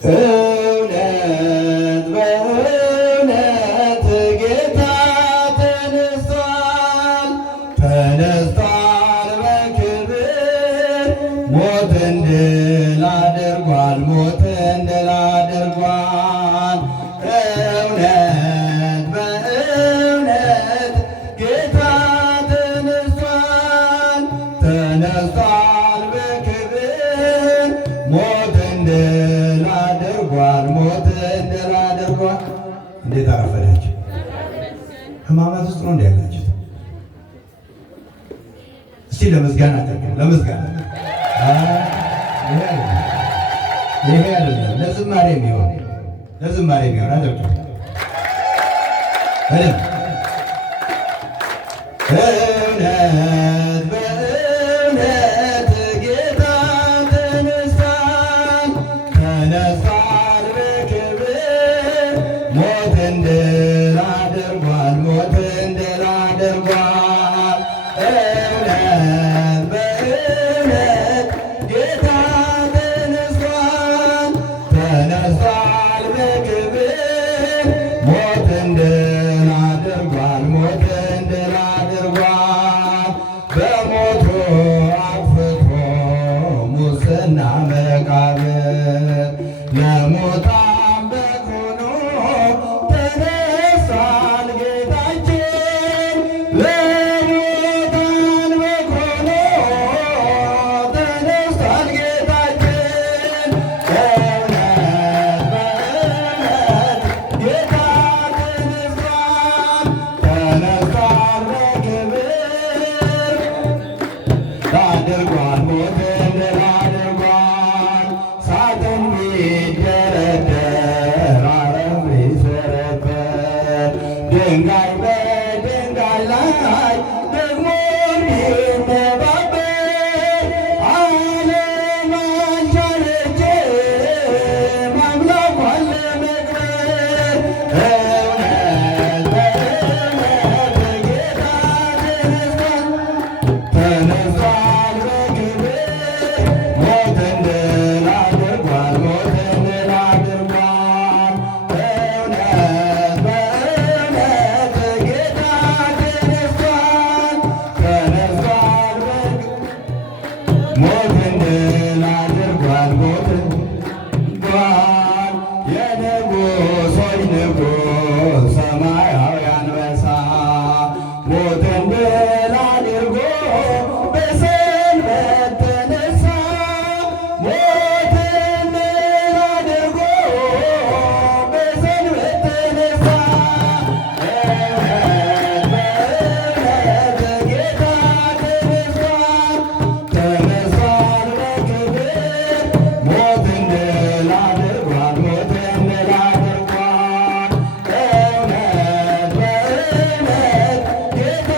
እውነት በእውነት ጌታ ተነስቷል፣ ተነስቷል በክብር ሞትን ድል አድርጓል፣ ሞትን ድል አድርጓል። እውነት በእውነት ጌታ ተነስቷል፣ ተነስቷል በክብር ሞትን ድል አድርጓል፣ ሞትን ድል አድርጓል። እንዴት አረፈዳችሁ? ሕማማት ውስጥ ነው እንዲ ያላችሁት? እስቲ ለምስጋና ለምስጋና ይሄ አይደለም ለዝማሬ የሚሆን ለዝማሬ የሚሆን አደርግ እውነት በእውነት ጌታ ተነስቷል፣ ተነስቷል በክብር ሞትን ድል አድርጓል፣ ሞትን ድል አድርጓል። እውነት በእውነት ጌታ ተነስቷል፣ ተነስቷል በክብር ሞትን ድል አድርጓል፣ ሞትን ድል አድርጓል። በሞቱ አጥፍቶ ሙስና መቃብር ለሙታን በግ ሆኖ ተነስቷል ጌታችን፣ ለሙታን በግ ሆኖ ተነስቷል ጌታችን። እውነት በእውነት ጌታ ተነስቷል፣ ተነስቷል በክብር አድርጓል፣ ሞትን ድል አድርጓል። ሳጥን ቢደረደር አረም ቢሰረበር ድንጋይ በድንጋይ ላይ ደግሞ ቢነባበር ዓለም አልቻለችም አምላኳን ለመቅበር። እውነት በእውነት ጌታ ተነስቷል፣ ተነስቷል በክብር ሞትን ድል አድርጓል፣ ሞትን ድል አድርጓል። እውነት በእውነት ጌታ ተነስቷል፣ ተነስቷል ሞትን ድል አድርጓል፣ ሞትን ድል የንጉሶች ንጉሥ ሰማያዊ አንበሳ ሞትን ድል አድርጎ በሰንበት ተነሳ፣ ሞትን ድል አድርጎ በሰንበት ተነሳ። እውነት በእውነት ጌታ ተነስቷል፣ ተነስቷል በክብር ሞትን ድል አድርጓል፣ ሞትን ድል አድርጓል። እውነት በእውነት ጌታ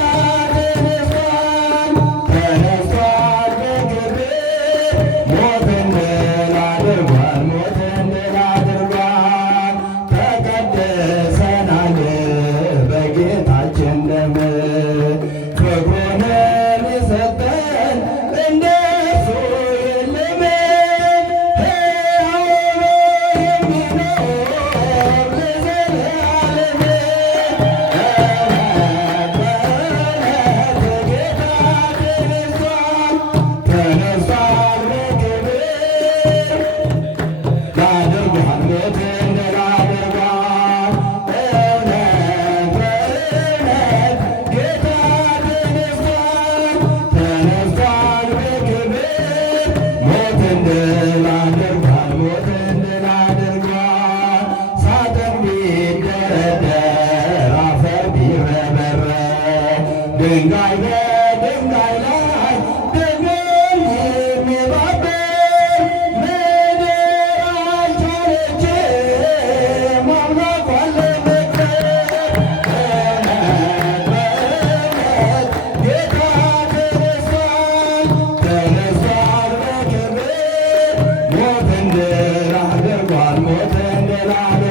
ተነስቷል፣ ተነስቷል በክብር ሞትን ድል አድርጓል፣ ሞትን ድል አድርጓል። ተቀድሰናል በጌታችን ደም ፍቅሩን የሰጠን እንደሱ የለም፣ ሕያው ነው የሚኖር ለዘላለም። እውነት በእውነት ጌታ ተነስቷል፣ ተነስቷል በክብር ላድርጓል፣ ሞትን ድል አድርጓል። እውነት በእውነት ጌታ ተነስቷል፣ ተነስቷል በክብር ሞትን ድል አድርጓል፣ ሞትን ድል አድርጓል። ሳጥን ቢደረደር አፈር ቢረበረብ ድንጋይ በድንጋይ ላይ ደግሞ የሚባበር ምድር አልቻለችም አምላኳን ለመቅበር። እውነት በእውነት ጌታ ተነስቷል፣ ተነስቷል በክብር ሞትን ድል አድርጓል፣ ሞትን ድል አድርጓል።